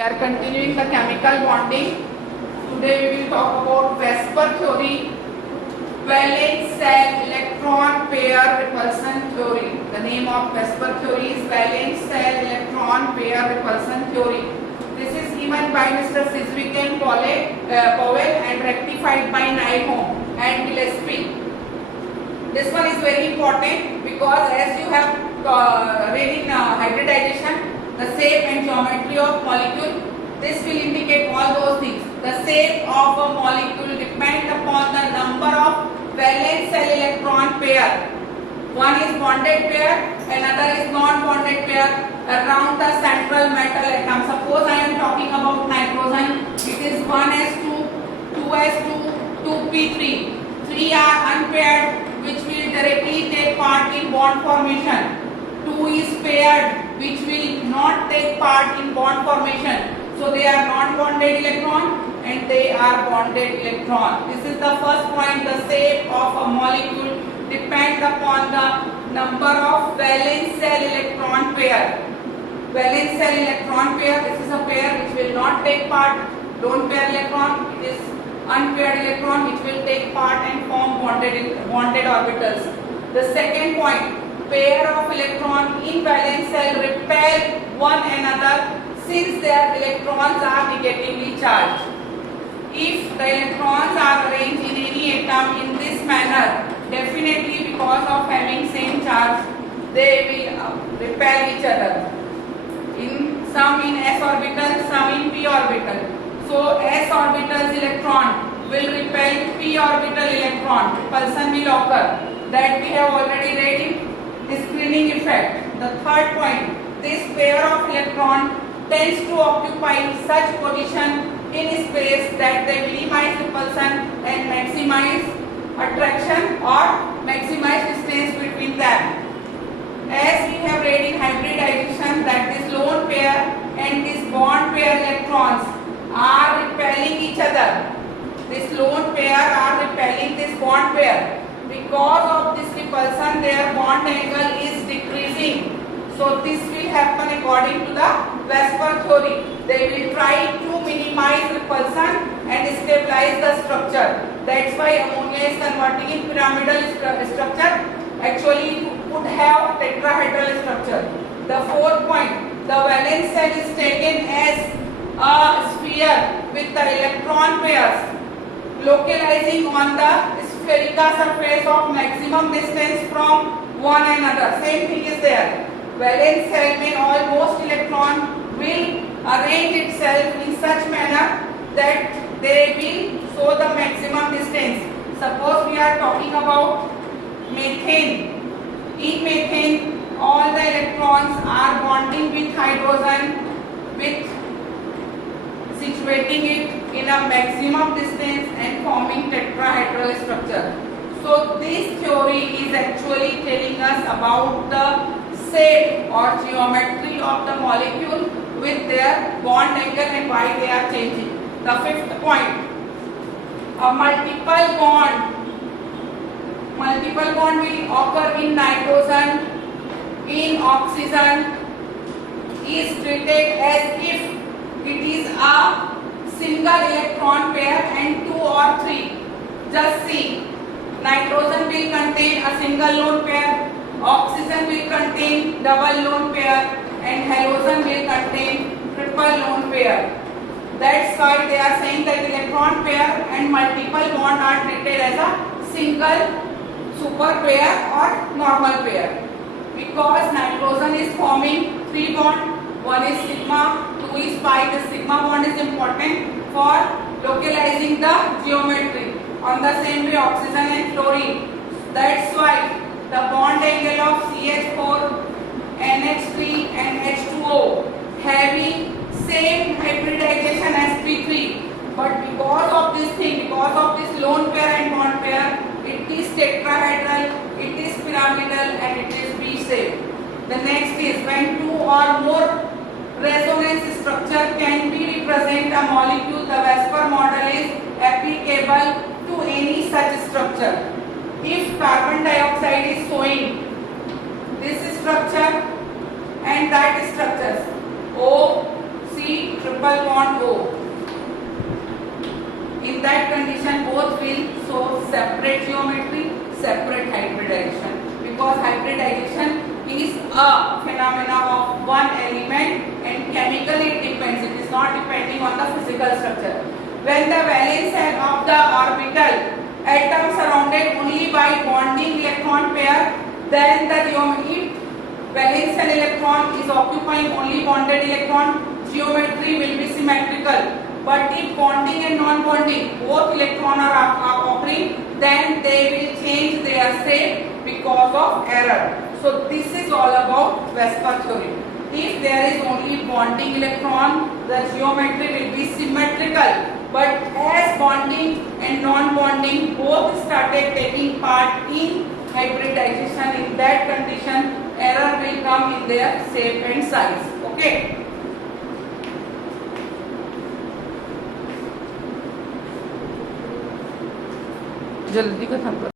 We are continuing the chemical bonding. Today we will talk about Vesper theory, valence shell electron pair repulsion theory. The name of Vesper theory is valence shell electron pair repulsion theory. This is given by Mr. Sidgwick and Powell and rectified by Nyholm and Gillespie. This one is very important because as you have read in hybridization, the shape and geometry of molecule, this will indicate all those things. The shape of a molecule depends upon the number of valence shell electron pair. One is bonded pair, another is non-bonded pair around the central metal atom. Suppose I am talking about nitrogen, it is 1s2, 2s2, 2p3. 3 are unpaired, which will directly take part in bond formation. 2 is paired, which will not take part in bond formation. So they are non-bonded electron and they are bonded electron. This is the first point. The shape of a molecule depends upon the number of valence shell electron pair. Valence shell electron pair, this is a pair which will not take part. Lone pair electron, it is unpaired electron which will take part and form bonded orbitals. The second point, pair of electron in valence shell repel one another since their electrons are negatively charged. If the electrons are arranged in any atom in this manner, definitely because of having same charge, they will repel each other. Some in s orbital, some in p orbital. So s orbital's electron will repel p orbital electron. Repulsion will occur. That we have already read in screening effect. The third point, this pair of electron tends to occupy such position in space that they minimize repulsion and maximize attraction or maximize distance between them. As we have read in hybridization that this lone pair and this bond pair electrons are repelling each other. This lone pair are repelling this bond pair. Because of this repulsion, their bond angle is decreasing. So this will happen according to the Vesper theory. They will try to minimize repulsion and stabilize the structure. That's why ammonia is converting in pyramidal structure. Actually, it would have tetrahedral structure. The fourth point, the valence shell is taken as a sphere with the electron pairs localizing on the spherical surface of maximum distance from one another. Same thing is there. Valence shell mean almost electron will arrange itself in such manner that they will show the maximum distance. Suppose we are talking about methane. In methane, all the electrons are bonding with hydrogen with situating it in a maximum distance and forming tetrahedral structure. So this theory is actually telling us about the shape or geometry of the molecule with their bond angle and why they are changing. The fifth point, a multiple bond will occur in nitrogen, in oxygen is treated as if it is a single electron pair and 2 or 3. Just see, nitrogen will contain a single lone pair, oxygen will contain double lone pair and halogen will contain triple lone pair. That's why they are saying that electron pair and multiple bond are treated as a single super pair or normal pair. Because nitrogen is forming 3 bonds, one is sigma, 2 is pi. The sigma bond is important for localizing the geometry. On the same way, oxygen and fluorine. That's why the bond angle of CH4, NH3 and H2O having same hybridization as P3. But because of this thing, because of this lone pair and bond pair, it is tetrahedral, it is pyramidal and it is V-shaped. The next is when 2 or more resonance structure can be represent a molecule, the Vesper model is applicable to any such structure. If carbon dioxide is showing this structure and that structures O, C triple bond O. In that condition, both will show separate geometry, separate hybridization. Because hybridization is a phenomena of one element and chemically it depends. It is not depending on the physical structure. When the valence shell of the orbital atom surrounded only by bonding electron pair, then the geometry valence shell electron is occupying only bonded electron, geometry will be symmetrical. But if bonding and non-bonding both electrons are occurring, then they will change their shape because of error. So this is all about VSEPR theory. If there is only bonding electron, the geometry will be symmetrical. But as bonding and non-bonding both started taking part in hybridization, in that condition, error will come in their shape and size. Okay. जल्दी खत्म करो.